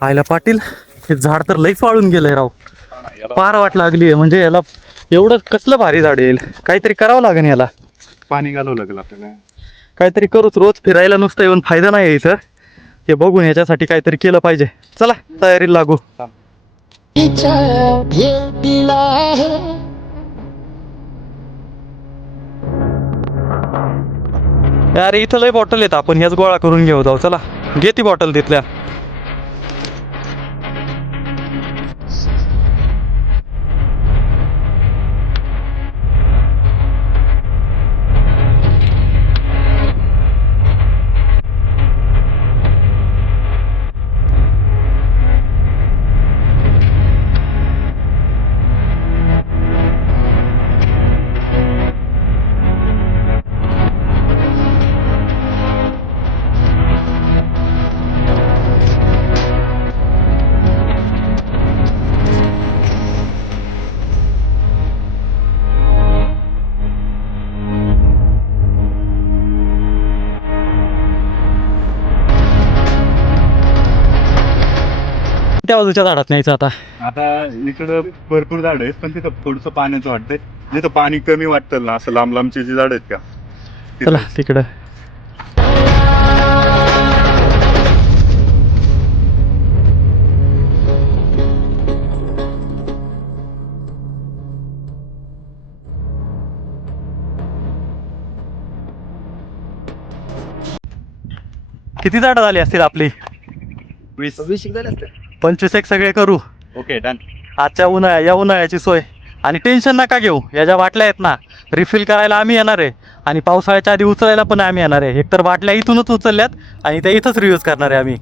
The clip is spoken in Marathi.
आयला पाटील, हे झाड तर लईच वाळून गेलंय राव. पार वाट लागली म्हणजे याला. एवढं कसलं भारी झाड येईल, काहीतरी करावं लागेल याला. पाणी घालावं लागेल आपल्याला. काहीतरी करूच, रोज फिरायला नुसतं येऊन फायदा नाही इथं. हे बघून याच्यासाठी काहीतरी केलं पाहिजे. चला तयारीला लागू. अरे इथं लय बॉटल येत, आपण ह्याच गोळा करून घेऊ जाऊ. चला घे ती बॉटल तिथल्या. त्या बाजूच्या झाडात न्यायचं आता. आता इकडं भरपूर झाड आहेत, पण तिथं थोडस पाण्याचं वाटतंय. जिथं पाणी कमी वाटतं ना, असं लांब लांबची जी झाड आहेत का, चला तिकडं. किती झाडं झाली असतील आपली? 20 25 एक सगळे करू. Okay done. आजच्या या उन्हाळ्याची सोय. आणि टेन्शन नका घेऊ, या ज्या बाटल्या आहेत ना, रिफिल करायला आम्ही येणार आहे. आणि पावसाळ्याच्या आधी उचलायला पण आम्ही येणार आहे. एकतर बाटल्या इथूनच उचलल्यात आणि त्या इथंच रियूज करणार आहे आम्ही.